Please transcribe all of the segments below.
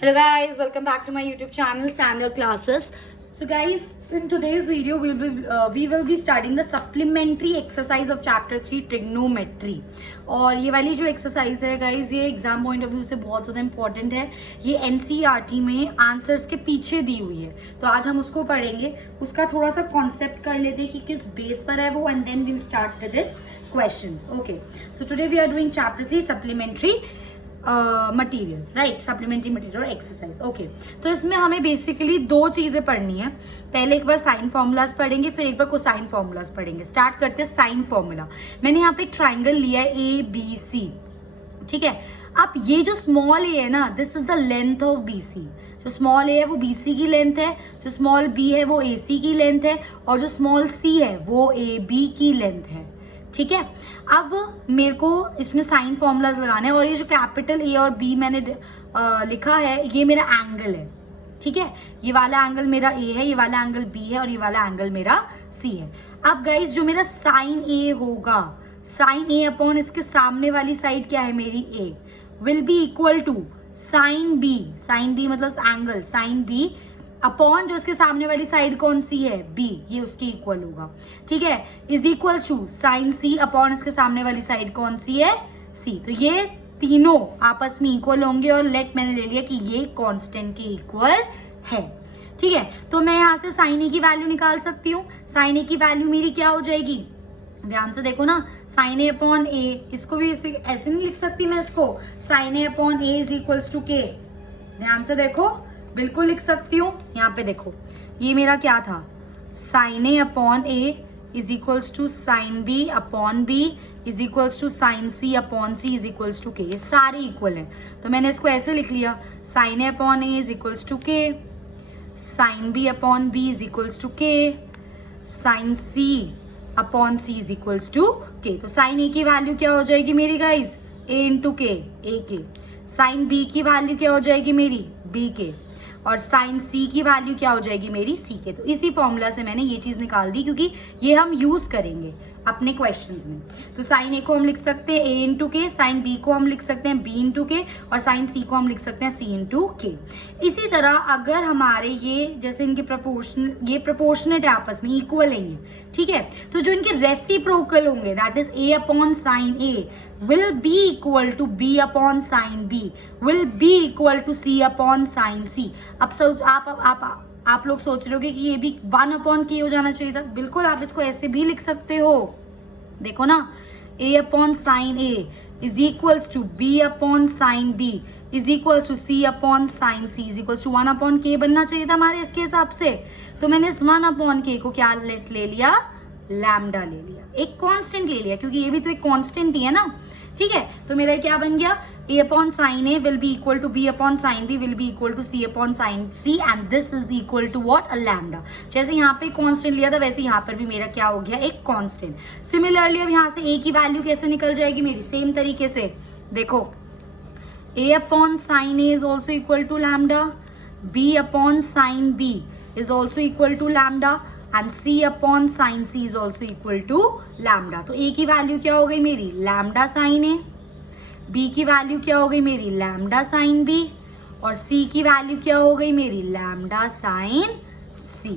Hello guys, welcome back to my YouTube channel Standard Classes. So guys, in today's video we will be studying the supplementary exercise of chapter 3 trigonometry. और ये वाली जो exercise है guys, ये exam point of view से बहुत ज़्यादा important है. ये NCERT में answers के पीछे दी हुई है, तो आज हम उसको पढ़ेंगे. उसका थोड़ा सा concept कर लेते हैं कि किस base पर है वो, and then we'll start with its questions. Okay, so today we are doing chapter 3 supplementary material, right, supplementary material और एक्सरसाइज. ओके, तो इसमें हमें बेसिकली दो चीजें पढ़नी है. पहले एक बार साइन फॉर्मूलाज पढ़ेंगे, फिर एक बार कोसाइन फॉर्मूलाज पढ़ेंगे. स्टार्ट करते हैं साइन फॉर्मूला. मैंने यहाँ पे एक ट्राइंगल लिया है ABC, ठीक है. अब ये जो स्मॉल ए है ना, this is the length of BC. जो स्मॉल ए है वो BC की लेंथ है, जो स्मॉल B है वो AC की लेंथ है, और जो स्मॉल C है वो AB की लेंथ है, ठीक है. अब मेरे को इसमें साइन फॉर्मूलाज लगाने हैं, और ये जो कैपिटल A और B मैंने लिखा है, ये मेरा एंगल है, ठीक है. ये वाला एंगल मेरा A है, ये वाला एंगल B है, और ये वाला एंगल मेरा C है. अब गाइस, जो मेरा साइन A होगा, साइन A अपॉन इसके सामने वाली साइड क्या है मेरी A, will be equal to sine B. Sine B मतलब एंगल साइन B अपॉन जो इसके सामने वाली साइड कौन सी है, B, ये उसके इक्वल होगा, ठीक है. Is equal to sine C upon इसके सामने वाली साइड कौन सी है, C. तो ये तीनों आपस में इक्वल होंगे, और लेट मैंने ले लिया कि ये कांस्टेंट के इक्वल है, ठीक है. तो मैं यहाँ से साइन A की वैल्यू निकाल सकती हूँ. साइन A की वैल्यू मेरी क्या हो जाएगी, ध्यान से देखो ना, साइन A अपॉन A, इसको भी ऐसे नहीं लिख सकती मैं, इसको sine A upon A is equals to K. ध्यान से देखो, बिल्कुल लिख सकती हूँ. यहाँ पे देखो, ये मेरा क्या था, sine A upon A is equals to sine B upon B is equals to sine C upon C is equals to K. ये सारे इक्वल हैं, तो मैंने इसको ऐसे लिख लिया, sine A upon A is equals to K, sine B upon B is equals to K, sine C upon C is equals to K. तो साइन A की वैल्यू क्या हो जाएगी मेरी guys, A into K, A K. Sine B की value क्या हो जाएगी मेरी, B K. और साइन C की वैल्यू क्या हो जाएगी मेरी, C के. तो इसी फॉर्मूला से मैंने ये चीज निकाल दी, क्योंकि ये हम यूज करेंगे अपने क्वेश्चंस में. तो साइन A को हम लिख सकते हैं A इंटू के, साइन B को हम लिख सकते हैं B इंटू के, और साइन C को हम लिख सकते हैं C इंटू के. इसी तरह अगर हमारे ये जैसे इनके प्रोपोर्शनेट है, आपस में इक्वल है ये, ठीक है, तो जो इनके रेसिप्रोकल होंगे, that is A upon sine A will be equal to B upon sin B will be equal to C upon sin C. अब आप लोग सोच रहे होगे कि ये भी 1 अपॉन K हो जाना चाहिए था. बिल्कुल, आप इसको ऐसे भी लिख सकते हो. देखो ना, A upon sine A is equals to B upon sine B is equals to C upon sine C is equals to 1 upon K बनना चाहिए था हमारे इसके हिसाब से. तो मैंने इस 1 अपॉन K को क्या ले लिया, लैम्डा ले लिया, एक कांस्टेंट ले लिया, क्योंकि ये भी तो एक कांस्टेंट ही है ना, ठीक है. तो मेरा क्या बन गया, A upon sine A will be equal to B upon sine B will be equal to C upon sine C, and this is equal to what, a lambda. जैसे यहाँ पे कांस्टेंट लिया था, वैसे यहाँ पर भी मेरा क्या हो गया, एक कांस्टेंट. सिमिलरली अब यहाँ से A की वैल्यू कैसे निकल जाएगी मेरी, सेम तरीके से देखो, A upon sine A is also equal to lambda, B upon sine B is also equal to lambda, and C upon sine C is also equal to lambda. तो A की value क्या हो गई मेरी, lambda sine A, B की value क्या हो गई मेरी, लैम्डा साइन B, और C की वैल्यू क्या हो गई मेरी, लैम्डा साइन C,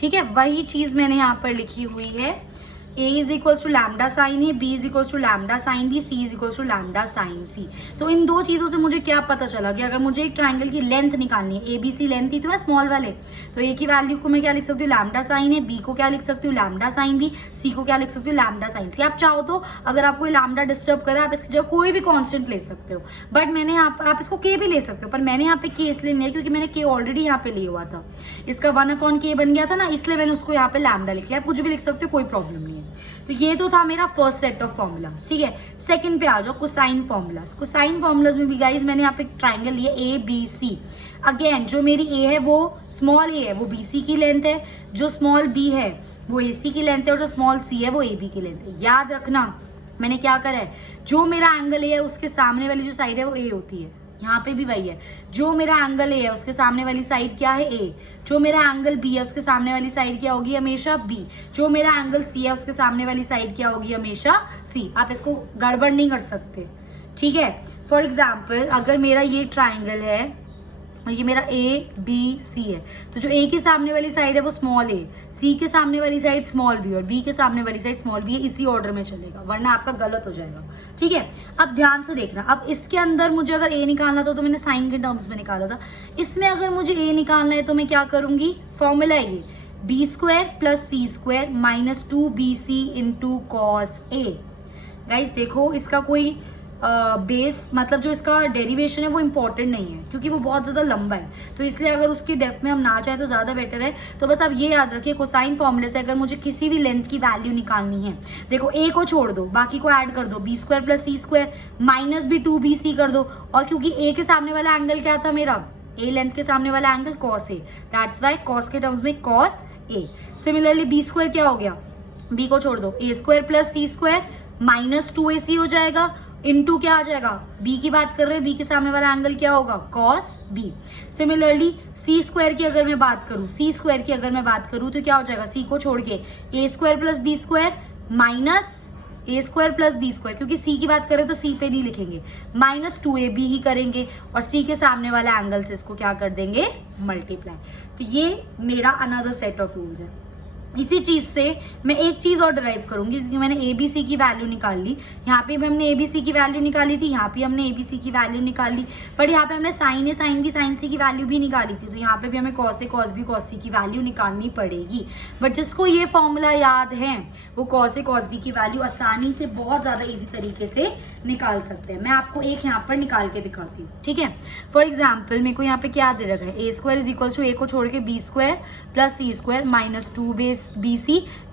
ठीक है. वही चीज मैंने यहाँ पर लिखी हुई है, A is equals to lambda sine A, B is equals to lambda sine B, C is equals to lambda sine C. तो इन दो चीजों से मुझे क्या पता चला कि अगर मुझे एक ट्राइंगल की लेंथ निकालनी है, ABC लेंथ थी तो है स्मॉल वाले, तो A की वैल्यू को मैं क्या लिख सकती हूँ, लैम्डा साइन A, B को क्या लिख सकती हूँ, लैम्डा साइन B, C को क्या लिख सकती हूँ, लैम्डा साइन C. आप चाहो तो अगर आपको लैम्डा डिस्टर्ब करे, आप इसकी जगह कोई भी कॉन्स्टेंट ले सकते हो, बट मैंने यहाँ पर, आप इसको K भी ले सकते हो, पर मैंने यहाँ पे K इसलिए लिया क्योंकि मैंने K ऑलरेडी यहाँ पे लिया हुआ था, इसका 1 अपॉन K बन गया था ना, इसलिए मैंने उसको यहाँ पे लैम्डा लिख लिया. आप कुछ भी लिख सकते हो, कोई प्रॉब्लम नहीं है. तो ये तो था मेरा फर्स्ट सेट ऑफ फॉर्मूला, ठीक है. सेकंड पे आ जाओ, कोसाइन फॉर्मूलाज. कोसाइन फॉर्मूलाज में भी गाइस मैंने यहाँ पे ट्राइंगल लिया ABC. अगेन जो मेरी A है वो स्मॉल A है, वो BC की लेंथ है, जो स्मॉल B है वो AC की लेंथ है, और जो स्मॉल C है वो AB की लेंथ है. याद रखना मैंने क्या करा है, जो मेरा एंगल A है उसके सामने वाली जो साइड है वो A होती है. यहाँ पे भी वही है, जो मेरा एंगल A है उसके सामने वाली साइड क्या है, A. जो मेरा एंगल B है उसके सामने वाली साइड क्या होगी, हमेशा B. जो मेरा एंगल C है उसके सामने वाली साइड क्या होगी, हमेशा C. आप इसको गड़बड़ नहीं कर सकते, ठीक है. फॉर एग्जाम्पल अगर मेरा ये ट्राइंगल है और ये मेरा ए बी सी है, तो जो ए के सामने वाली साइड है वो स्मॉल ए, सी के सामने वाली साइड स्मॉल बी और बी के सामने वाली साइड स्मॉल बी है, इसी ऑर्डर में चलेगा, वरना आपका गलत हो जाएगा। ठीक है, अब ध्यान से देखना, अब इसके अंदर मुझे अगर ए निकालना था तो मैंने साइन के टर्म्स में निकाला था, इसमें अगर मुझे ए निकालना है तो मैं क्या करूंगी, फॉर्मूला है ये B square plus C square minus 2bc into cos A. Guys देखो, इसका कोई बेस मतलब जो इसका डेरिवेशन है वो इंपॉर्टेंट नहीं है, क्योंकि वो बहुत ज़्यादा लंबा है, तो इसलिए अगर उसकी डेप्थ में हम ना चाहे तो ज़्यादा बेटर है। तो बस आप ये याद रखिए, कोसाइन फॉर्मूले से अगर मुझे किसी भी लेंथ की वैल्यू निकालनी है, देखो ए को छोड़ दो, बाकी को ऐड कर दो, B square plus C square minus भी 2bc कर दो, और क्योंकि ए के सामने वाला एंगल क्या था मेरा, ए लेंथ के सामने वाला angle cos A, that's why cos के टर्म्स में cos A. Similarly B square क्या हो गया, बी को छोड़ दो, ए square plus C square minus 2ac हो जाएगा, इनटू क्या आ जाएगा, बी की बात कर रहे हैं, बी के सामने वाला एंगल क्या होगा, cos B. Similarly C square की अगर मैं बात करूं, तो क्या हो जाएगा, सी को छोड़ के A square plus B square minus A square plus B square, क्योंकि सी की बात करें तो सी पे नहीं लिखेंगे, माइनस 2ab ही करेंगे, और सी के सामने वाला एंगल से इसको क्या कर देंगे, मल्टीप्लाई। तो ये मेरा अनदर सेट ऑफ रूल्स है। इसी चीज से मैं एक चीज और डिराइव करूंगी, क्योंकि मैंने ABC की वैल्यू निकाल ली, यहाँ पे भी हमने ABC की वैल्यू निकाली थी, यहाँ पे हमने ABC की वैल्यू निकाल ली, बट यहाँ पे हमने sine A sine B sine C की वैल्यू भी निकाली थी, तो यहाँ पे भी हमें cos A cos B cos C की वैल्यू निकालनी पड़ेगी। बट जिसको ये फॉर्मूला याद है वो कॉस A कॉस B की वैल्यू आसानी से बहुत ज्यादा ईजी तरीके से निकाल सकते हैं। मैं आपको एक यहाँ पर निकाल के दिखाती हूँ, ठीक है। फॉर एग्जाम्पल मेरे को यहाँ पे क्या दे रखा है, A square is equal to A को छोड़ के B square plus C square minus 2bc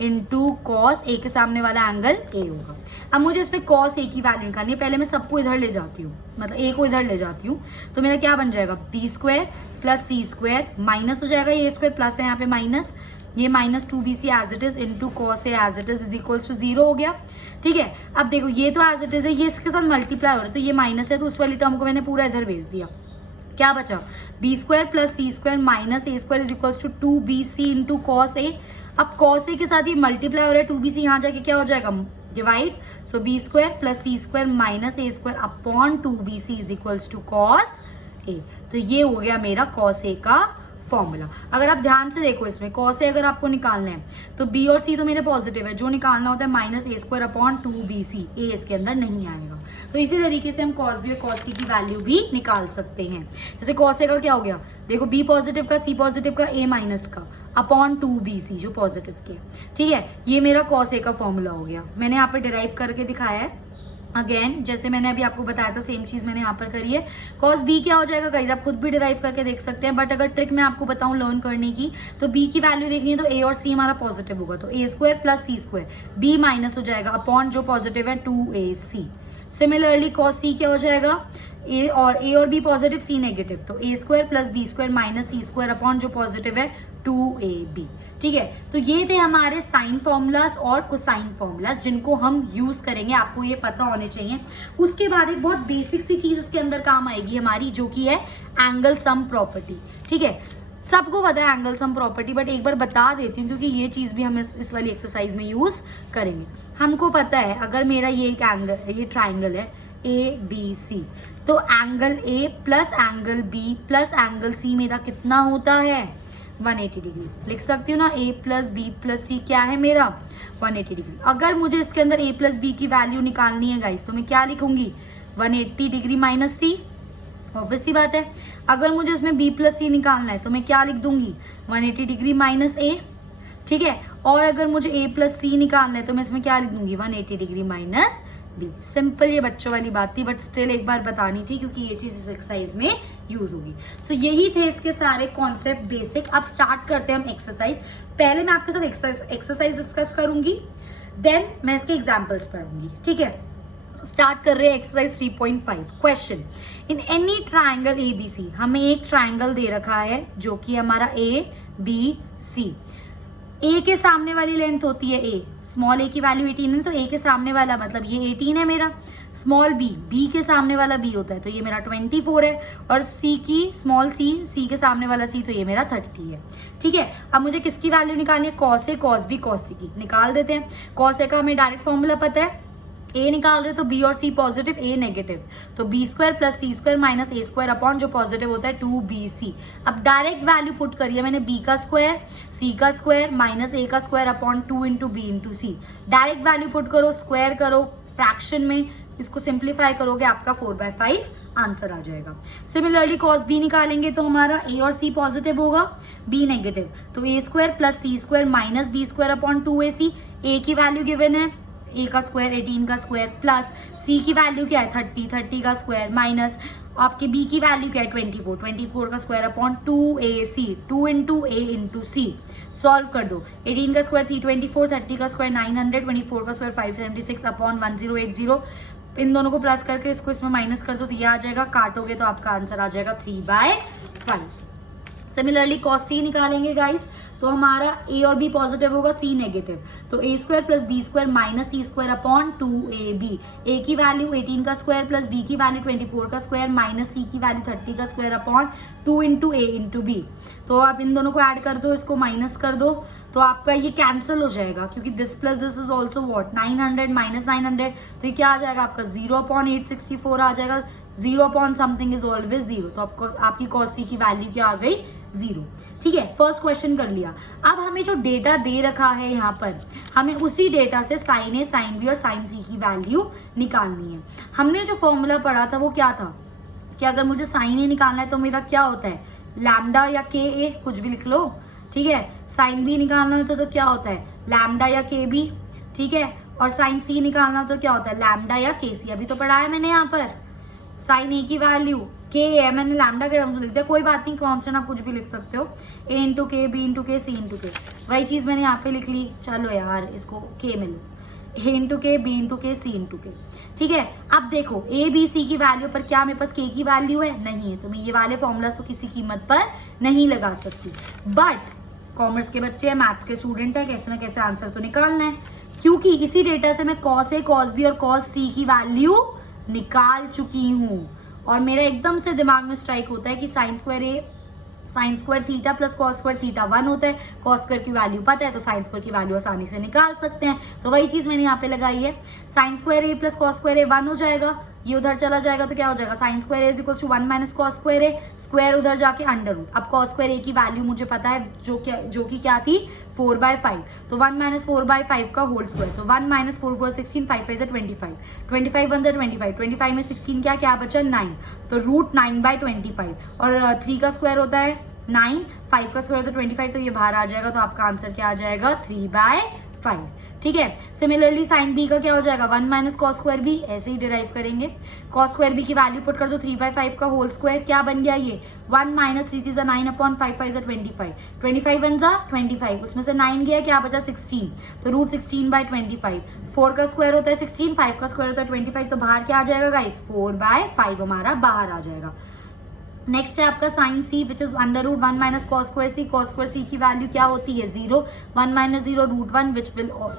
into cos A के सामने वाला एंगल ए होगा। अब मुझे इस पे कॉस ए की वैल्यू निकालनी है, पहले मैं सबको इधर ले जाती हूँ, मतलब ए को इधर ले जाती हूँ, तो मेरा क्या बन जाएगा, B square plus C square minus हो जाएगा, ये स्क्वायर प्लस है यहाँ पे माइनस, ये minus 2bc as it is into cos A as it is equals to 0 हो गया। ठीक है, अब देखो ये तो एज इट इज है, ये इसके साथ मल्टीप्लाई हो रहा है, तो ये माइनस है, तो उस वाली टर्म को मैंने पूरा इधर भेज दिया, क्या बचा, B square plus C square minus A square is equals to 2bc into cos A. अब कॉस ए के साथ ये मल्टीप्लाई हो रहा है, 2bc यहाँ जाके क्या हो जाएगा, divide, so B square plus C square minus A square upon 2bc is equals to cos A. तो ये हो गया मेरा कॉस ए का फॉर्मूला। अगर आप ध्यान से देखो, इसमें कॉस ए अगर आपको निकालना है तो बी और सी तो मेरे पॉजिटिव है, जो निकालना होता है minus A square upon 2bc, ए इसके अंदर नहीं आएगा। तो इसी तरीके से हम कॉस बी और कॉस सी की वैल्यू भी निकाल सकते हैं। जैसे कॉस ए का क्या हो गया, देखो बी पॉजिटिव का, सी पॉजिटिव का, ए माइनस का अपॉन 2bc जो पॉजिटिव के, ठीक है। ये मेरा कॉस ए का फॉर्मूला हो गया, मैंने यहाँ पे डिराइव करके दिखाया है। अगेन जैसे मैंने अभी आपको बताया था सेम चीज मैंने यहाँ पर करी है। कॉस बी क्या हो जाएगा गाइस, आप खुद भी डिराइव करके देख सकते हैं, बट अगर ट्रिक मैं आपको बताऊं लर्न करने की, तो बी की वैल्यू देखनी है तो ए और सी हमारा पॉजिटिव होगा, तो A square plus C square, B minus हो जाएगा अपॉन जो पॉजिटिव है 2ac। सिमिलरली कॉस सी क्या हो जाएगा, ए और बी पॉजिटिव, सी नेगेटिव, तो A square plus B square minus C square upon जो पॉजिटिव है 2ab। ठीक है, तो ये थे हमारे साइन फॉर्मूलाज और कोसाइन फॉर्मूलाज जिनको हम यूज करेंगे, आपको ये पता होने चाहिए। उसके बाद एक बहुत बेसिक सी चीज इसके अंदर काम आएगी हमारी, जो कि है एंगल सम प्रॉपर्टी। ठीक है, सबको पता है एंगल सम प्रॉपर्टी, बट एक बार बता देती हूँ क्योंकि ये चीज भी हम इस वाली एक्सरसाइज में यूज करेंगे। हमको पता है अगर मेरा ये एक एंगल, ये ट्राइंगल है ABC, तो angle A plus angle B plus angle C मेरा कितना होता है, 180 डिग्री। लिख सकती हूँ ना, A plus B plus C क्या है मेरा, 180 डिग्री। अगर मुझे इसके अंदर A प्लस B की वैल्यू निकालनी है गाइस, तो मैं क्या लिखूंगी, 180 डिग्री माइनस C, ऑब्वियस सी बात है। अगर मुझे इसमें B प्लस C निकालना है तो मैं क्या लिख दूंगी, 180 डिग्री माइनस A। ठीक है, और अगर मुझे A प्लस C निकालना है तो मैं इसमें क्या लिख दूंगी, 180 डिग्री माइनस B। सिंपल, ये बच्चों वाली बात थी, बट स्टिल एक बार बतानी थी क्योंकि ये चीज इस एक्सरसाइज में यूज होगी। सो यही थे इसके सारे कॉन्सेप्ट बेसिक। अब स्टार्ट करते हैं हम एक्सरसाइज। पहले मैं आपके साथ एक्सरसाइज डिस्कस करूंगी, देन मैं इसके एग्जाम्पल्स पढ़ूंगी। ठीक है, स्टार्ट कर रहे हैं exercise 3.5। Question, in any triangle ABC, हमें एक ट्राइंगल दे रखा है जो कि हमारा ABC। ए के सामने वाली लेंथ होती है A, स्मॉल a की वैल्यू 18 है, तो A के सामने वाला मतलब ये 18 है मेरा। स्मॉल B के सामने वाला B होता है, तो ये मेरा 24 है, और C की स्मॉल C के सामने वाला C, तो ये मेरा 30 है। ठीक है, अब मुझे किसकी वैल्यू निकालनी है, cos A cos B cos C की। निकाल देते हैं। कॉस A का हमें डायरेक्ट फॉर्मूला पता है, ए निकाल रहे तो बी और सी पॉजिटिव, ए नेगेटिव, तो B square plus C square minus A square upon जो पॉजिटिव होता है 2bc। अब डायरेक्ट वैल्यू पुट करिए मैंने, बी का स्क्वायर सी का स्क्वायर माइनस ए का square upon 2 into B into C. Direct value put करो, स्क्वायर करो फ्रैक्शन में, इसको सिंप्लीफाई करोगे आपका 4/5 आंसर आ जाएगा। सिमिलरली कॉस बी निकालेंगे तो हमारा ए और सी पॉजिटिव होगा, बी नेगेटिव, तो A square plus C square minus B square upon 2ac। A की वैल्यू गिवन है ए का स्क्वायर 18 का स्क्वायर प्लस सी की वैल्यू क्या है 30 का स्क्वायर माइनस आपके बी की वैल्यू क्या है 24 का square upon 2ac, 2 into A into C. Solve कर दो, 18 का स्क्वायर 324, 30 का स्क्वायर 900, 24 का स्क्वायर 576 अपॉन 1080। इन दोनों को प्लस करके इसको इसमें माइनस कर दो तो ये आ जाएगा, काटोगे तो आपका आंसर आ जाएगा 3/5। सिमिलरली कॉस सी निकालेंगे गाइस तो हमारा ए और बी पॉजिटिव होगा, सी नेगेटिव, तो A square plus B square minus C square upon 2ab। A की वैल्यू 18 का स्क्वायर प्लस बी की वैल्यू 24 का स्क्वायर माइनस सी की वैल्यू 30 का square upon 2 into A into B. तो आप इन दोनों को ऐड कर दो, इसको माइनस कर दो तो आपका ये कैंसिल हो जाएगा क्योंकि this plus this is also what 900 minus 900, तो ये क्या आ जाएगा आपका 0/864 आ जाएगा। 0 समथिंग इज ऑलवेज 0, तो आपको आपकी कॉस सी की वैल्यू क्या आ गई 0। ठीक है, फर्स्ट क्वेश्चन कर लिया। अब हमें जो डेटा दे रखा है यहाँ पर, हमें उसी डेटा से साइन ए, साइन बी और साइन सी की वैल्यू निकालनी है। हमने जो फॉर्मूला पढ़ा था वो क्या था कि अगर मुझे साइन ए निकालना है तो मेरा क्या होता है लैम्डा या के ए, कुछ भी लिख लो। ठीक है, साइन बी निकालना है तो क्या होता है लैम्डा या के बी। ठीक है, और साइन सी निकालना तो क्या होता है लैम्डा या के सी। अभी तो पढ़ा है मैंने यहाँ पर साइन ए की वैल्यू के है, मैंने लैम्डा के टर्म्स में लिख दिया, कोई बात नहीं, कांस्टेंट आप कुछ भी लिख सकते हो, ए इंटू के, बी इंटू के, सी इंटू के, वही चीज मैंने यहाँ पे लिख ली। चलो यार इसको के में लो, ए इंटू के, बी इंटू के, सी इंटू के। ठीक है, अब देखो ए बी सी की वैल्यू पर क्या मेरे पास के की वैल्यू है नहीं है, तो मैं ये वाले फॉर्मूलाज तो किसी कीमत पर नहीं लगा सकती। बट कॉमर्स के बच्चे हैं, मैथ्स के स्टूडेंट है, कैसे ना कैसे आंसर तो निकालना है, क्योंकि इसी डेटा से मैं कॉस ए, कॉस बी और कॉस सी की वैल्यू निकाल चुकी हूँ। और मेरा एकदम से दिमाग में स्ट्राइक होता है कि sine square A, sine square theta plus cos square theta 1 होता है, कॉस स्क्वायर की वैल्यू पता है तो साइन स्क्वायर की वैल्यू आसानी से निकाल सकते हैं। तो वही चीज मैंने यहाँ पे लगाई है, साइन स्क्वायर ए प्लस कॉस स्क्वायर ए 1 हो जाएगा, ये उधर चला जाएगा तो क्या हो जाएगा sine square A is equal to 1 minus cos square A, square उधर जाके अंडर रूट। अब कॉस स्क्वायर ए की वैल्यू मुझे पता है जो कि क्या थी 4/5, तो 1 माइनस 4/5 का होल स्क्वायर, तो 1 माइनस 4 4 16, 5 5 25, 25 1 25, 25 में 16 क्या बचा 9, तो रूट 9/25 और 3 का स्क्वायर होता है 9, 5 का स्क्वायर होता है 25, तो ये बाहर आ जाएगा, तो आपका आंसर क्या आ जाएगा 3/5। ठीक है, सिमिलरली साइन बी का क्या हो जाएगा 1 माइनस कॉस स्क्वायर बी, ऐसे ही डिराइव करेंगे, कॉस स्क्वायर बी की वैल्यू पुट कर दो 3/5 का होल स्क्वायर, क्या बन गया ये 1 माइनस 3 3 9 अपॉन 5 5 25, 25 1 25, उसमें से 9 गया, क्या बचा 16, तो रूट 16/25, 4 का स्क्वायर होता है 16, 5 का स्क्वायर होता है 25, तो बाहर क्या आ जाएगा गाइस 4/5 हमारा बाहर आ जाएगा। नेक्स्ट है आपका sine C which is under root 1 minus cos square C, cos square C की वैल्यू क्या होती है 0, 1 minus 0 root 1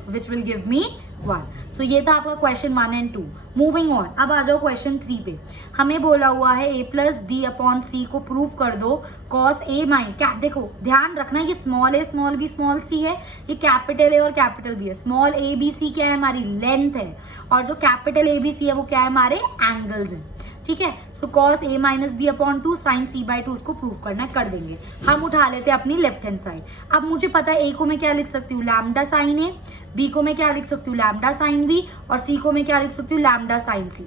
which will give me 1। So ये था आपका क्वेश्चन 1 एंड 2। मूविंग ऑन, अब आ जाओ क्वेश्चन 3 पे। हमें बोला हुआ है a प्लस बी अपॉन सी को प्रूव कर दो कॉस ए माइन, क्या देखो ध्यान रखना ये स्मॉल ए स्मॉल बी स्मॉल सी है, ये कैपिटल ए और कैपिटल बी है। स्मॉल ए बी सी क्या है हमारी लेंथ है, और जो कैपिटल ए बी सी है वो क्या है हमारे एंगल्स है। ठीक है, so cos A minus B upon 2 sine C by 2 उसको प्रूव करना कर देंगे। हम उठा लेते हैं अपनी लेफ्ट हैंड साइड। अब मुझे पता है ए को मैं क्या लिख सकती हूँ लैम्डा साइन ए, बी को मैं क्या लिख सकती हूँ लैम्डा साइन बी, और सी को मैं क्या लिख सकती हूँ लैम्डा साइन सी।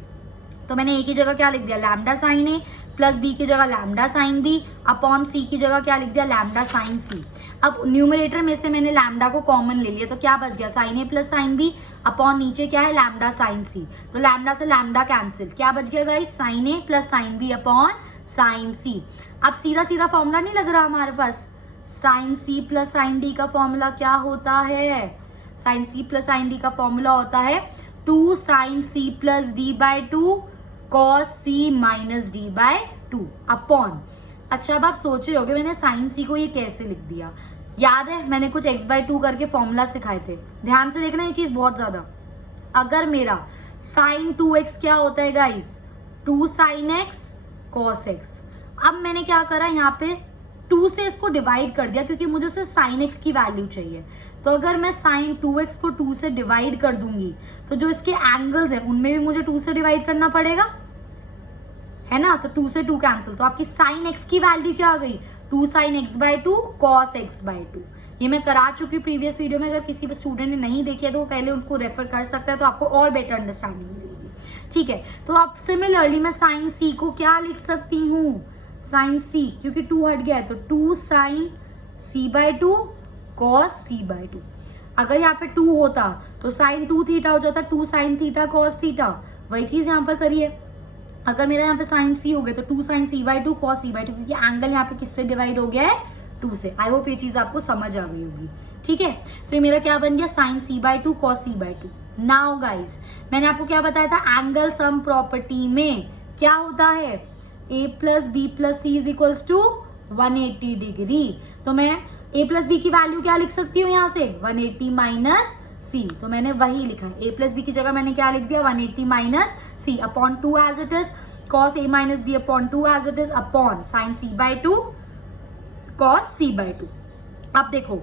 तो मैंने ए की जगह क्या लिख दिया lambda sine A, plus B की जगह लैम्डा साइन बी, अपॉन सी की जगह क्या लिख दिया लैम्डा साइन सी। अब न्यूमरेटर में से मैंने लैम्डा को कॉमन ले लिया, तो क्या बच गया sign A plus sine B, upon नीचे क्या है लैम्डा साइन सी, तो लैम्डा से लैम्डा कैंसिल, क्या बच गया guys sine A plus sine B upon sine C. अब सीधा सीधा फॉर्मूला नहीं लग रहा हमारे पास, sine C plus sine D का फॉर्मूला क्या होता है, sine C plus sine D का फॉर्मूला होता है 2 sine C plus D by 2 cos C minus D by 2 upon. अच्छा, अब आप सोच रहे होगे मैंने साइन सी को ये कैसे लिख दिया, याद है मैंने कुछ x/2 करके फॉर्मूला सिखाए थे, ध्यान से देखना ये चीज बहुत ज्यादा। अगर मेरा साइन 2x क्या होता है guys 2 sine x cos x, अब मैंने क्या करा यहाँ पे 2 से इसको डिवाइड कर दिया क्योंकि मुझे सिर्फ साइन एक्स की वैल्यू चाहिए। तो अगर मैं साइन 2x को 2 से डिवाइड कर दूंगी तो जो इसके एंगल्स हैं उनमें भी मुझे 2 से डिवाइड करना पड़ेगा, है ना। तो 2 से 2 कैंसिल, तो आपकी साइन x की वैल्यू क्या आ गई, 2 sin x/2 cos x/2। ये मैं करा चुकी प्रीवियस वीडियो में, अगर किसी भी स्टूडेंट ने नहीं देखी है तो वो पहले उनको रेफर कर सकता है, तो आपको और बेटर अंडरस्टैंडिंग मिलेगी। ठीक है, तो अब सिमिलरली मैं साइन c को क्या लिख सकती हूँ, साइन c, क्योंकि 2 हट गया है तो 2 sin c/2 cos c/2। अगर यहाँ पे 2 होता तो साइन 2 थीटा हो जाता 2 sin थीटा cos थीटा, वही चीज यहाँ पर करिए। अगर मेरा यहाँ पे साइन c हो गया तो 2 sin c/2 cos c/2, क्योंकि एंगल यहाँ पे किससे डिवाइड हो गया है, 2 से। आई होप ये चीज आपको समझ आ गई होगी। ठीक है, तो ये मेरा क्या बन गया, sign c/2 cos c/2। Now guys, मैंने आपको क्या बताया था, एंगल सम प्रॉपर्टी में क्या होता है, a plus B plus C is equals to 180 degree. तो मैं a प्लस बी की वैल्यू क्या लिख सकती हूँ यहाँ से, 180 माइनस सी। तो मैंने वही लिखा है, a प्लस बी की जगह मैंने क्या लिख दिया, 180 minus C upon 2 as it is, cos a minus B upon 2 as it is, upon sine c/2 cos c/2। अब देखो,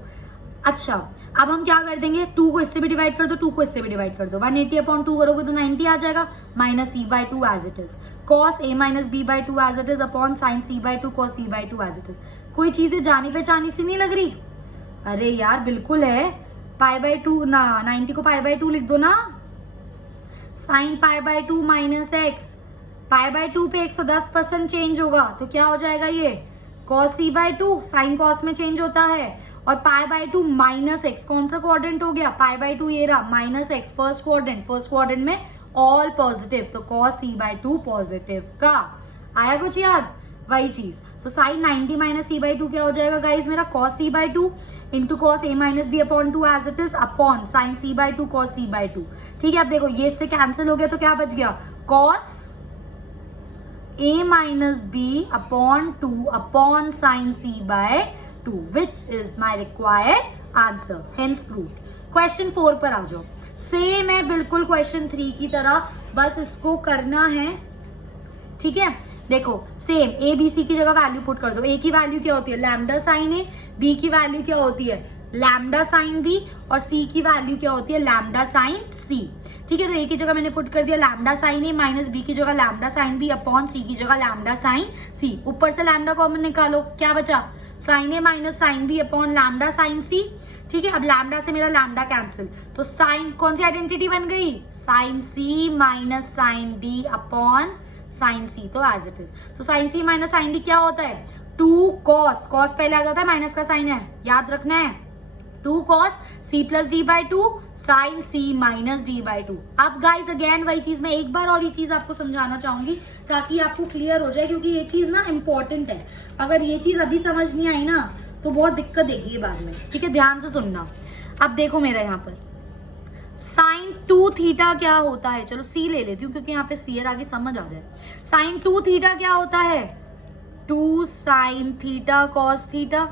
अच्छा अब हम क्या कर देंगे, 2 को इससे भी डिवाइड कर दो, 2 को इससे भी डिवाइड कर दो, 180 अपॉन 2 करोगे तो 90 आ जाएगा, minus c/2 as it is, cos a माइनस b/2 as it is, upon sine c/2 cos c/2 as it is. कोई चीजें जानी पहचानी सी नहीं लग रही, अरे यार बिल्कुल है, π/2 ना, 90 को π/2 लिख दो ना, साइन π/2 माइनस एक्स, π/2 पे 110% चेंज होगा तो क्या हो जाएगा ये, cos c/2, साइन cos में चेंज होता है, और π/2 माइनस एक्स, कौन सा क्वाड्रेंट हो गया, π/2 ये रहा, माइनस एक्स फर्स्ट क्वाड्रेंट में ऑल पॉजिटिव, तो cos c/2 पॉजिटिव का आया कुछ याद, वही चीज। तो साइन 90 माइनस c/2 क्या हो जाएगा गाइज, मेरा cos c/2 into cos a minus B upon 2 as it is, upon sine c/2 cos c/2। ठीक है, अब देखो ये इससे कैंसिल हो गया तो क्या बच गया, cos a minus B upon 2 upon sine c/2, which is my required answer, hence proved. Question 4 पर आ जाओ, सेम है बिल्कुल क्वेश्चन 3 की तरह, बस इसको करना है। ठीक है, देखो सेम, ए बी सी की जगह वैल्यू पुट कर दो। ए की वैल्यू क्या होती है, लैम्डा साइन ए, बी की वैल्यू क्या होती है, लैम्डा साइन बी, और सी की वैल्यू क्या होती है, लैम्डा साइन सी। ठीक है, तो ए की जगह मैंने पुट कर दिया lambda sine A, minus B की जगह लैम्डा साइन बी, अपॉन सी की जगह लैम्डा साइन सी। ऊपर से लैम्डा कॉमन निकालो, क्या बचा, sine A minus sine B upon lambda sine C. ठीक है, अब लैम्डा से मेरा लैम्डा कैंसिल, तो साइन कौन सी आइडेंटिटी बन गई, sine C minus sine D upon sine C, तो एज इट इज। तो sine C minus sine D क्या होता है, 2 cos, cos पहले आ जाता है, माइनस का साइन है, याद रखना है, 2 cos c plus d/2 sine c minus d/2। अब गाइज अगेन वही चीज, मैं एक बार और ये चीज आपको समझाना चाहूंगी ताकि आपको क्लियर हो जाए, क्योंकि ये चीज ना इंपॉर्टेंट है। अगर ये चीज अभी समझ नहीं आई ना तो बहुत दिक्कत देगी बाद में। ठीक है, ध्यान से सुनना। अब देखो मेरा यहाँ पर साइन 2 थीटा क्या होता है, चलो सी ले लेती हूँ क्योंकि यहाँ पे सी आगे समझ आ जाए। साइन 2 थीटा क्या होता है, 2 साइन थीटा कॉस थीटा।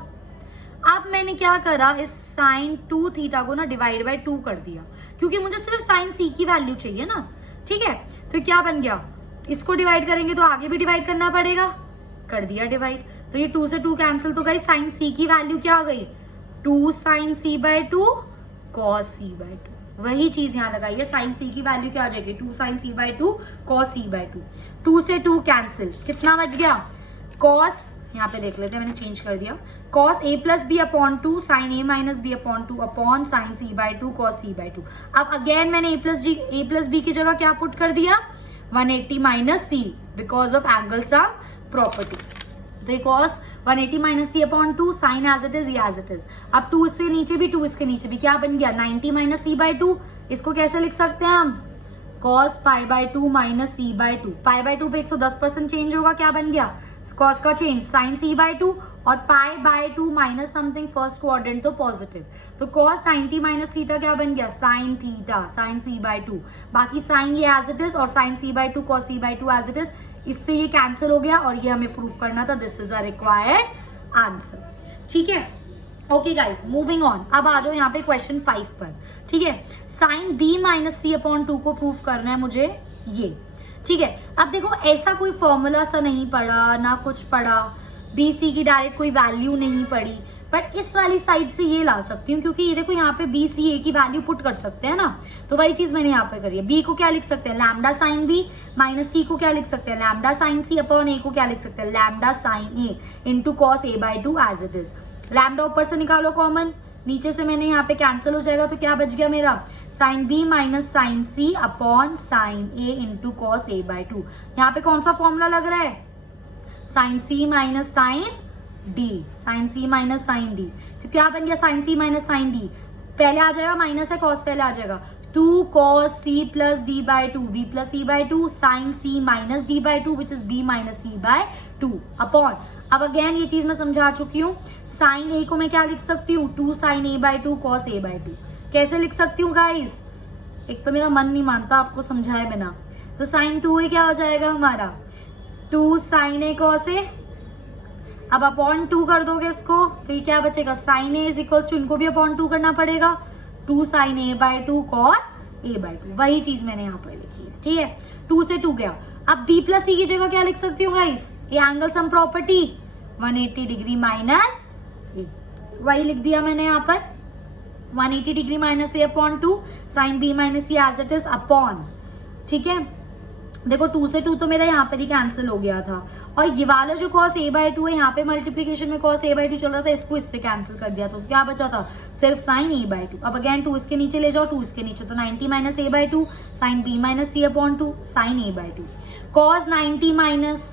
अब मैंने क्या करा, इस साइन 2 थीटा को ना डिवाइड बाय 2 कर दिया, क्योंकि मुझे सिर्फ साइन सी की वैल्यू चाहिए ना। ठीक है, तो क्या बन गया, इसको डिवाइड करेंगे तो आगे भी डिवाइड करना पड़ेगा, कर दिया डिवाइड, तो ये 2 से 2 कैंसिल, तो गई साइन सी की वैल्यू क्या आ गई, 2 साइन c/2 cos c/2। वही चीज यहाँ लगाई है, साइन सी की वैल्यू क्या आ जाएगी, 2 साइन c/2 cos c/2। 2 से 2 कैंसिल, कितना बच गया, cos, यहाँ पे देख लेते हैं, मैंने चेंज कर दिया, cos a plus B upon 2 sine a minus B upon 2 upon sine c/2 cos c/2। अब अगेन मैंने a प्लस बी की जगह क्या पुट कर दिया, 180 minus C, because of angle sum property. तो cos 180 minus C upon 2 sine as it is, ये as it is. अब 2 इससे नीचे भी, 2 इसके नीचे भी, क्या बन गया, 90 माइनस c/2। इसको कैसे लिख सकते हैं हम, cos π/2 माइनस c/2। π/2 पे 110% चेंज होगा, क्या बन गया, cos का चेंज साइन c/2, और π/2 माइनस समथिंग फर्स्ट क्वाड्रेंट तो पॉजिटिव, तो cos 90 माइनस थीटा क्या बन गया, साइन थीटा साइन c/2। बाकी साइन ये एज इट इज, और sine c/2 cos c/2 as it is. इससे ये कैंसिल हो गया, और ये हमें प्रूव करना था, this is a required answer. ठीक है, ओके गाइस, मूविंग ऑन। अब आ जाओ यहाँ पे क्वेश्चन 5 पर। ठीक है, sign b minus C upon 2 को प्रूव करना है मुझे ये। ठीक है, अब देखो ऐसा कोई फॉर्मूला सा नहीं पढ़ा, ना कुछ पढ़ा, बी सी की डायरेक्ट कोई वैल्यू नहीं पड़ी, बट इस वाली साइड से ये ला सकती हूँ क्योंकि ये देखो यहाँ पे बी सी ए की वैल्यू पुट कर सकते हैं ना, तो वही चीज मैंने यहाँ पे करी है। बी को क्या लिख सकते हैं, lambda sine B, minus C को क्या लिख सकते हैं, lambda sine C, upon A को क्या लिख सकते हैं, lambda sine A into cos A by two as it is. Lambda ऊपर से निकालो कॉमन, नीचे से मैंने यहाँ पे कैंसिल हो जाएगा, तो क्या बच गया मेरा, sine B minus sine C upon sine A into cos A by two. यहाँ पे कौन सा फॉर्मूला लग रहा है, sine C minus sine D, sine C minus sine D. तो क्या बन गया, sine C minus sine D, पहले आ जाएगा माइनस है, कॉस पहले आ जाएगा, 2 cos c plus d by 2 b plus c by 2 sin c minus d by 2 which is b minus c by 2 upon, अब अगेन ये चीज मैं समझा चुकी हूँ, साइन ए को मैं क्या लिख सकती हूँ, 2 sin a by 2 cos a by 2। कैसे लिख सकती हूँ गाइस, एक तो मेरा मन नहीं मानता आपको समझाए बिना, तो साइन 2a क्या हो जाएगा हमारा, 2 sin a cos a, अब अपॉन 2 कर दोगे इसको तो ये क्या बचेगा, sine A is equal to, इनको भी अपॉन 2 करना पड़ेगा, 2 sin a by 2 cos a by 2, वही चीज मैंने यहाँ पर लिखी है, ठीक है। 2 से 2 गया, अब b प्लस सी की जगह क्या लिख सकती हूँ गाइस, ये angle sum property 180 degree minus A, वही लिख दिया मैंने यहाँ पर 180 degree minus A upon 2 sine B minus C as it is upon, ठीक है। देखो 2 से 2 तो मेरा यहाँ पर ही कैंसिल हो गया था, और ये वाला जो cos a by 2 है यहाँ पे मल्टीप्लीकेशन में cos a by 2 चल रहा था, इसको इससे कैंसिल कर दिया, तो क्या बचा था, सिर्फ sin a by 2। अब अगेन 2 इसके नीचे ले जाओ, 2 इसके नीचे, तो 90 minus a by 2 sin b minus c upon 2 sin a by 2, cos 90 minus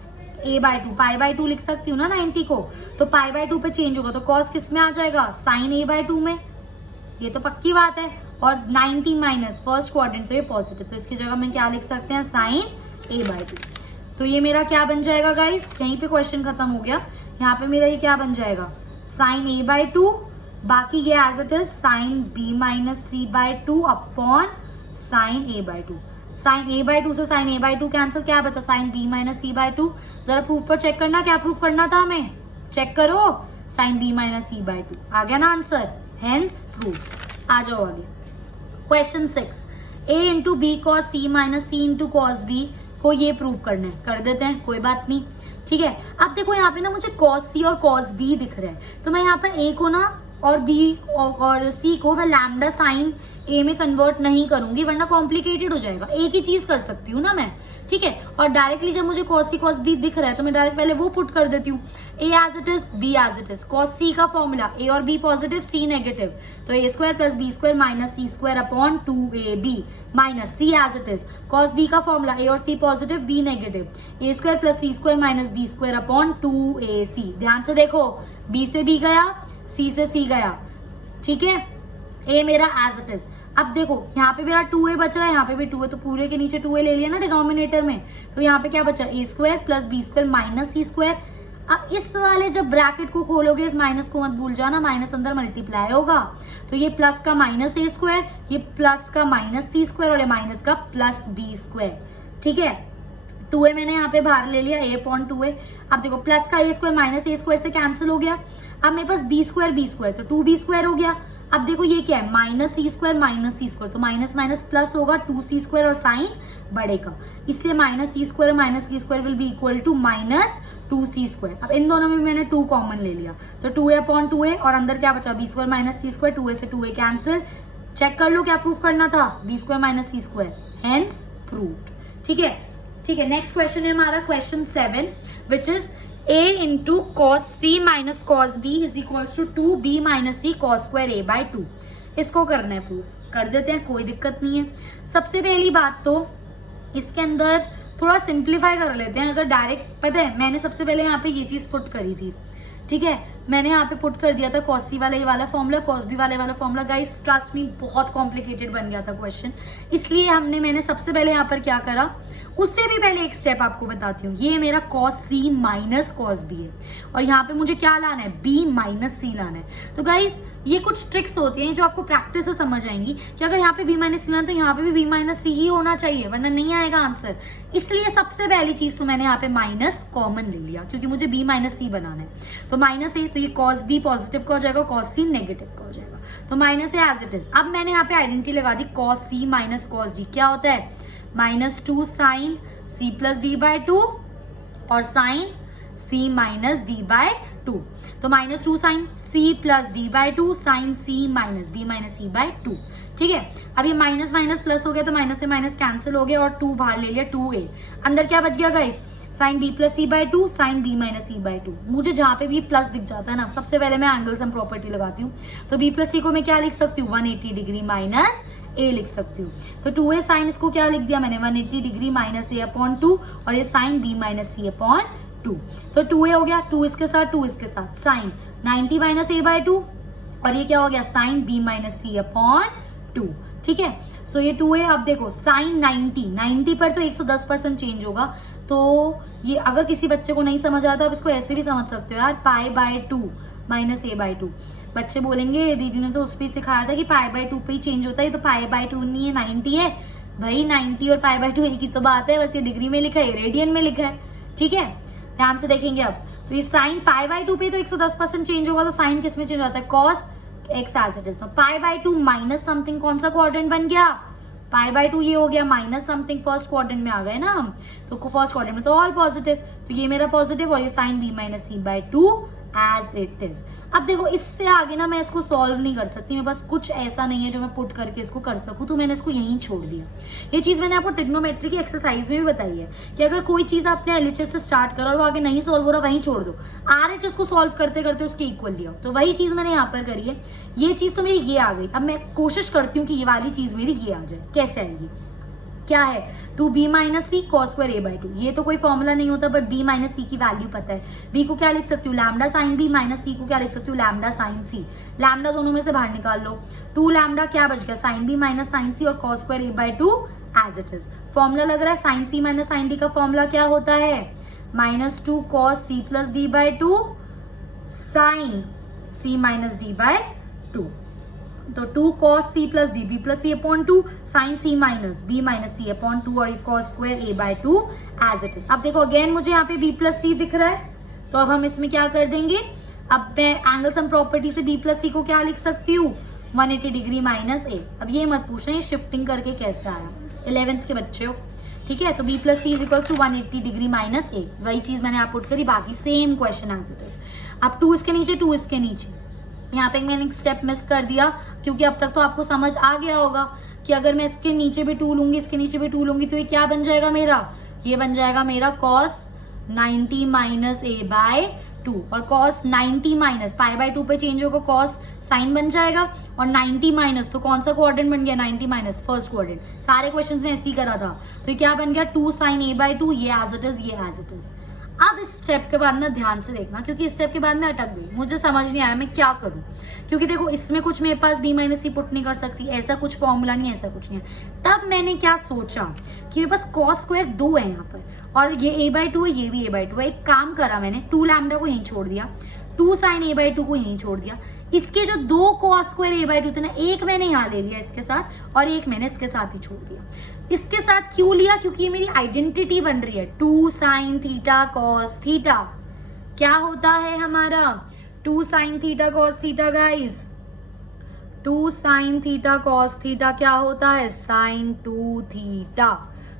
a by 2 pi by 2 लिख सकती हूँ ना 90 को, तो पाई बाई 2 पे चेंज होगा, तो cos किस में आ जाएगा, sin a by 2 में, ये तो पक्की बात है। और 90 माइनस फर्स्ट क्वाड्रेंट तो ये पॉजिटिव, तो इसकी जगह में क्या लिख सकते हैं, साइन a by 2। तो ये मेरा क्या बन जाएगा गाइस, यहीं पे क्वेश्चन खत्म हो गया, यहाँ पे मेरा ये क्या बन जाएगा, साइन a by 2, बाकी ये as it is sine b minus C by 2 upon sine a by 2। Sine a by 2 से साइन a by 2 कैंसिल, क्या बचा, sine b minus C by 2। जरा प्रूफ पर चेक करना, क्या प्रूफ करना था हमें, चेक करो, sine b minus C by 2 आ गया ना आंसर, हेंस प्रूफ। आ जाओ आगे, question 6, a into B cos C minus C into cos B को ये प्रूव करना है, कर देते हैं, कोई बात नहीं, ठीक है। अब देखो यहाँ पे ना मुझे cos c और cos b दिख रहा है, तो मैं यहाँ पर a को ना और b और c को मैं लैम्डा साइन a में कन्वर्ट नहीं करूंगी, वरना कॉम्प्लिकेटेड हो जाएगा, एक ही चीज कर सकती हूँ ना मैं, ठीक है। और डायरेक्टली जब मुझे cos c cos b दिख रहा है तो मैं डायरेक्ट पहले वो पुट कर देती हूँ, a as it is b as it is, cos c का फॉर्मूला a और b पॉजिटिव c नेगेटिव, तो a square plus b square minus c square upon 2ab minus c as it is, cos b का formula a और c positive b negative, a square plus c square minus b square upon 2ac। ध्यान से देखो, b से b गया, c से c गया, ठीक है, a मेरा एज इट इज। अब देखो यहाँ पे मेरा 2a बच रहा है, यहाँ पे भी 2 है, तो पूरे के नीचे 2a ले लिया ना डिनोमिनेटर में, तो यहाँ पे क्या बचा, a square plus b square minus c square. अब इस वाले जब ब्रैकेट को खोलोगे, इस माइनस को मत भूल जाना, माइनस अंदर मल्टीप्लाई होगा, तो ये प्लस का माइनस a स्क्वायर, ये प्लस का माइनस c स्क्वायर और ये माइनस का प्लस b स्क्वायर, ठीक है। 2a मैंने यहाँ पे बाहर ले लिया, a अपॉन 2a। अब देखो प्लस का a square minus a square से कैंसिल हो गया, अब मेरे पास b स्क्वायर तो 2b स्क्वायर हो गया। अब देखो ये क्या है, माइनस c स्क्वायर, तो माइनस माइनस प्लस होगा, 2c स्क्वायर और साइन बढ़ेगा, इसलिए minus c square minus c square will be equal to minus 2c square. अब इन दोनों में मैंने 2 कॉमन ले लिया, तो 2a अपॉन 2a और अंदर क्या बचा, b square minus c square, 2a से 2a कैंसिल। चेक कर लो क्या प्रूफ करना था, b square minus c square, hence proved, ठीक है, ठीक है। नेक्स्ट क्वेश्चन है हमारा question 7 which is a into cos C minus cos B is equals to 2b minus C cos square a by 2। इसको करना है प्रूफ, कर देते हैं, कोई दिक्कत नहीं है। सबसे पहली बात तो इसके अंदर थोड़ा सिंप्लीफाई कर लेते हैं। अगर डायरेक्ट, पता है मैंने सबसे पहले यहाँ पे ये चीज पुट करी थी, ठीक है, मैंने यहाँ पे पुट कर दिया था कॉस सी वाला ये वाला फॉर्मूला, कॉस बी वाला फॉर्मूला। गाइस ट्रस्ट मी बहुत कॉम्प्लिकेटेड बन गया था क्वेश्चन, इसलिए मैंने सबसे पहले यहाँ पर क्या करा, उससे भी पहले एक स्टेप आपको बताती हूँ। ये मेरा cos c minus cos b है, और यहाँ पे मुझे क्या लाना है, b माइनस c लाना है। तो गाइस ये कुछ ट्रिक्स होती हैं जो आपको प्रैक्टिस से समझ आएंगी कि अगर यहाँ पे b माइनस c लाना तो यहाँ पे भी b माइनस c ही होना चाहिए, वरना नहीं आएगा आंसर। इसलिए सबसे पहली चीज तो मैंने यहाँ पे माइनस कॉमन ले लिया, क्योंकि मुझे b माइनस c बनाना है। तो माइनस है, तो ये cos b पॉजिटिव का हो जाएगा, cos c नेगेटिव का हो जाएगा, तो माइनस है एज इट इज। अब मैंने यहाँ पे आइडेंटिटी लगा दी, cos c minus cos d क्या होता है, -2 sine c plus D by 2 और sine c minus d by 2। तो -2 sine c plus d by 2 sine c minus b minus c by 2। ठीक है, अब ये माइनस माइनस प्लस हो गया तो माइनस से माइनस कैंसिल हो गया और 2 बाहर ले लिया, 2a। अंदर क्या बच गया guys, sine b plus c by 2 sine b minus c by 2। मुझे जहां पे भी प्लस दिख जाता है ना, सबसे पहले मैं एंगल सम प्रॉपर्टी लगाती हूँ। तो b प्लस c को मैं क्या लिख सकती हूँ, 180 डिग्री माइनस a लिख सकती हूँ। तो 2a साइन इसको क्या लिख दिया मैंने, 180 डिग्री माइनस a अपॉन 2 और ये sine b minus c upon 2। तो 2a हो गया, 2 इसके साथ 2 इसके साथ, साइन 90 माइनस a बाय 2 और ये क्या हो गया, sine b minus c upon 2। ठीक है, सो ये 2a। अब देखो साइन 90 पर तो 110% चेंज होगा। तो ये अगर किसी बच्चे को नहीं समझ आता, आप इसको ऐसे भी समझ सकते हो यार, pi by 2 minus a by 2। बच्चे बोलेंगे दीदी ने तो उस पर सिखाया था कि पाई बाय 2 पे ही चेंज होता है, ये तो पाई बाय 2 नहीं है, 90 है। भाई 90 और पाई बाय 2 एक ही तो बात है, बस ये डिग्री में लिखा है, रेडियन में लिखा है। ठीक है, ध्यान से देखेंगे अब। तो ये साइन पाई बाय 2 पे तो 110% चेंज होगा, तो साइन किस में चेंज होता है, cos X as it is. तो पाई बाय 2 माइनस समथिंग कौन सा क्वाड्रेंट बन गया, पाई बाय 2 ये हो गया माइनस समथिंग, फर्स्ट क्वाड्रेंट में आ गए ना हम। तो फर्स्ट क्वाड्रेंट में तो ऑल पॉजिटिव, तो ये मेरा पॉजिटिव और ये sine b minus c by 2 as it is. अब देखो इससे आगे ना मैं इसको सॉल्व नहीं कर सकती, मैं बस कुछ ऐसा नहीं है जो मैं पुट करके इसको कर सकूं, तो मैंने इसको यहीं छोड़ दिया। ये चीज मैंने आपको ट्रिग्नोमेट्री की एक्सरसाइज में भी बताई है कि अगर कोई चीज आपने एलएचएस से स्टार्ट करो और वो आगे नहीं सॉल्व हो रहा, वहीं छोड़ दो, आरएचएस को सॉल्व करते करते उसके इक्वल लिया। तो वही चीज मैंने यहाँ पर करी है। ये चीज तो मेरी ये आ गई, अब मैं कोशिश करती हूँ कि ये वाली चीज मेरी ये आ जाए। कैसे आएगी, क्या है, 2b minus C cos square a by 2। ये तो कोई फॉर्मूला नहीं होता, बट b माइनस सी की वैल्यू पता है। b को क्या लिख सकती हूँ, lambda sine b minus c को क्या लिख सकती हूँ, लैम्डा साइन c। लैम्डा दोनों में से बाहर निकाल लो, 2 लैम्डा क्या बच गया, sine b minus sine c और cos square a by 2 as it is. Formula लग रहा है, sine c minus sine d का फॉर्मूला क्या होता है, -2 cos c plus d by 2 sine c minus d by 2। तो 2 cos c plus D B plus c upon 2 sine c minus b minus c upon 2 और cos square a by 2 as it is. अब देखो again मुझे यहाँ पे b plus c दिख रहा है, तो अब हम इसमें क्या कर देंगे, अब मैं एंगल सम प्रॉपर्टी से b प्लस c को क्या लिख सकती हूँ, 180 डिग्री माइनस a। अब ये मत पूछना ये शिफ्टिंग करके कैसे आया, 11th के बच्चे हो। ठीक है, तो b plus c is equal to 180 degree minus a। वही चीज मैंने आप पुट करी, बाकी same question as it is. अब 2 इसके नीचे 2 इसके नीचे, यहाँ पे मैंने एक स्टेप मिस कर दिया, क्योंकि अब तक तो आपको समझ आ गया होगा कि अगर मैं इसके नीचे भी 2 लूंगी, इसके नीचे भी 2 लूंगी, तो ये क्या बन जाएगा मेरा, ये बन जाएगा मेरा cos 90 माइनस a बाय 2। और cos 90 माइनस पाई बाय 2 पे चेंज होगा, cos साइन बन जाएगा, और 90 माइनस तो कौन सा क्वाड्रेंट बन गया, 90 माइनस फर्स्ट क्वाड्रेंट। सारे क्वेश्चंस में ऐसे ही करा था। तो ये क्या बन गया, 2 साइन a बाय 2, ये एज इट इज, ये एज इट इज। अब इस स्टेप के बाद ना ध्यान से देखना, क्योंकि इस स्टेप के बाद मैं अटक गई, मुझे समझ नहीं आया मैं क्या करूं। क्योंकि देखो इसमें कुछ मेरे पास b माइनस सी पुट नहीं कर सकती, ऐसा कुछ फॉर्मूला नहीं, ऐसा कुछ नहीं है। तब मैंने क्या सोचा कि मेरे पास कॉस स्क्वायर 2 है यहाँ पर, और ये a बाय 2 है, ये भी a बाय 2 है। एक काम करा मैंने, 2 लैम्डा को यहीं छोड़ दिया, 2 साइन a बाय 2 को यहीं छोड़ दिया। इसके जो 2 cos स्क्वायर a बाय 2 थे ना, एक मैंने यहाँ ले लिया इसके साथ और एक मैंने इसके साथ ही छोड़ दिया। इसके साथ क्यों लिया, क्योंकि ये मेरी आइडेंटिटी बन रही है। 2 साइन थीटा कॉस थीटा क्या होता है हमारा, 2 sine theta cos theta guys, 2 sine theta cos theta क्या होता है, साइन 2 थीटा।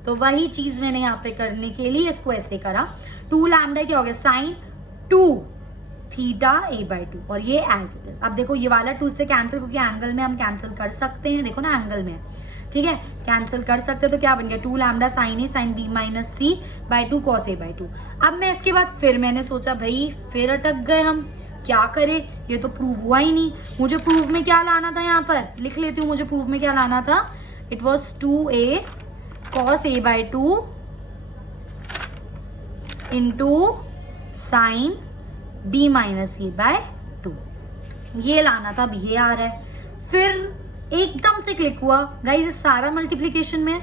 तो वही चीज मैंने यहाँ पे करने के लिए इसको ऐसे करा। 2 लैम्डा क्या हो गया, साइन 2 थीटा a बाय 2 और ये एज इट इज। अब देखो ये वाला 2 से कैंसिल, क्योंकि एंगल में हम कैंसिल कर सकते हैं, देखो ना एंगल में, ठीक है, कैंसिल कर सकते हैं। तो क्या बन गया, 2 lambda sine A sine b minus C by 2 cos a by 2। अब मैं इसके बाद फिर मैंने सोचा भाई फिर अटक गए हम, क्या करें, ये तो प्रूव हुआ ही नहीं। मुझे प्रूव में क्या लाना था, यहाँ पर लिख लेती हूँ, मुझे प्रूव में क्या लाना था, it was 2a cos a by 2 into sine b minus e by 2, ये लाना था। अब ये आ रहा है, फिर एकदम से क्लिक हुआ गाइस, सारा मल्टीप्लीकेशन में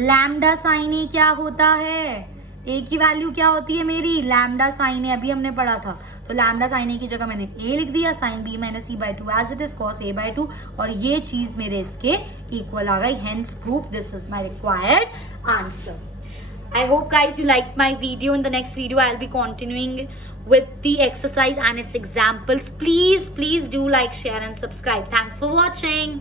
लैम्डा साइन ए क्या होता है, ए की वैल्यू क्या होती है मेरी, लैम्डा साइन ए, अभी हमने पढ़ा था। तो लैम्डा साइन ए की जगह मैंने ए लिख दिया, sine b minus e by 2 as it is cos a by 2, और ये चीज मेरे इसके इक्वल आ गई। Hence proof this is my required answer. I hope guys you liked my video. In the next video I'll be continuing with the exercise and its examples. Please do like, share and subscribe. Thanks for watching.